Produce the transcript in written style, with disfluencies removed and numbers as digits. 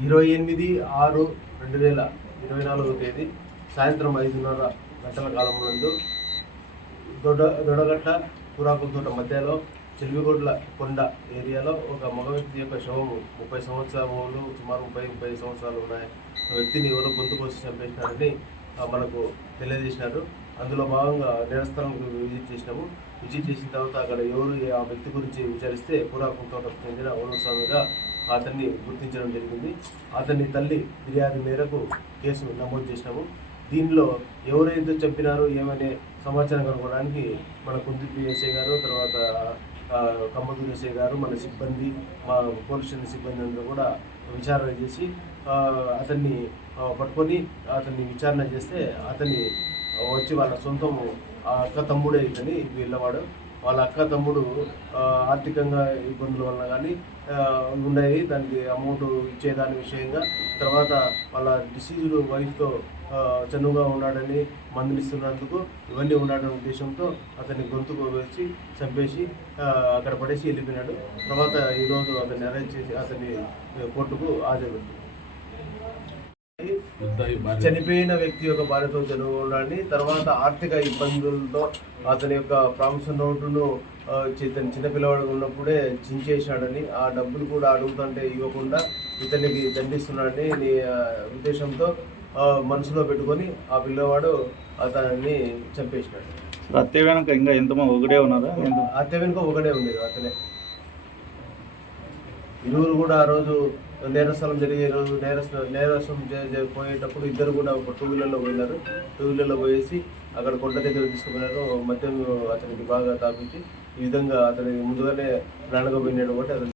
28/6/2024 సాయంత్రం 5:30 గంటల కాలం నందు దొడగట్ట కూరాకుల తోట మధ్యలో చెల్విగొడ్ల కొండ ఏరియాలో ఒక మగ వ్యక్తి యొక్క శవము 30 సంవత్సరాలు సుమారు 30 సంవత్సరాలు ఉన్నాయి వ్యక్తిని ఎవరో గొంతు కోసి చంపేసినారని మనకు తెలియజేసినారు. అందులో భాగంగా నేరస్థలంకు విజిట్ చేసిన తర్వాత అక్కడ ఎవరు ఆ వ్యక్తి గురించి విచారిస్తే కూరాకుల తోటకు చెందిన స్వామిగా అతన్ని గుర్తించడం జరిగింది. అతన్ని తల్లి ఫిర్యాదు మేరకు కేసు నమోదు చేసినాము. దీనిలో ఎవరైతే చంపినారో ఏమనే సమాచారం కనుక్కోవడానికి మన కుంది పిఎస్ఐ గారు, తర్వాత కమ్మదూరు ఎస్ఐ గారు, మన సిబ్బంది, మా పోలీస్ స్టేషన్ సిబ్బంది అందరూ కూడా విచారణ చేసి అతన్ని పట్టుకొని అతన్ని విచారణ చేస్తే అతన్ని వచ్చి వాళ్ళ సొంతము అక్క తమ్ముడే ఇతని వీళ్ళవాడు. వాళ్ళ అక్క తమ్ముడు ఆర్థికంగా ఇబ్బందుల వలన కానీ ఉన్నాయి, దానికి అమౌంట్ ఇచ్చేదాని విషయంగా, తర్వాత వాళ్ళ డిసీజ్డ్ వైఫ్తో చనువుగా ఉన్నాడని మందులిస్తున్నందుకు ఇవన్నీ ఉన్నాడనే ఉద్దేశంతో అతన్ని గొంతుకు వేసి చంపేసి అక్కడ పడేసి వెళ్ళిపోయినాడు. తర్వాత ఈరోజు అతన్ని అరెస్ట్ చేసి అతన్ని కోర్టుకు హాజరుపెట్టారు. చనిపోయిన వ్యక్తి యొక్క భార్యతో చనువు ఉండాలని, తర్వాత ఆర్థిక ఇబ్బందులతో అతని యొక్క ప్రామిస్ నోటును చిన్నపిల్లవాడు ఉన్నప్పుడే చించేశాడని, ఆ డబ్బులు కూడా అడుగుతుంటే ఇవ్వకుండా ఇతనికి దండిస్తున్నాడని ఉద్దేశంతో మనసులో పెట్టుకొని ఆ పిల్లవాడు అతన్ని చంపేసినాడు. హత్య వెనుక ఇంకా ఎంతమంది ఒకడే ఉన్నారా? హత్య వెనుక ఒకడే ఉండేది అతనే. ఇరువురు కూడా ఆ రోజు నేరస్థలం జరిగే రోజు నేరస్థలం పోయేటప్పుడు ఇద్దరు కూడా ఒక 2 వీలర్లో పోయినారు. 2 వీలర్లో పోయేసి అక్కడ కొండ దగ్గర తీసుకుపోయినారు. మద్యం అతనికి బాగా తాపించి ఈ విధంగా అతనికి ముందుగానే ప్రాణంగా పోయినాడు. కాబట్టి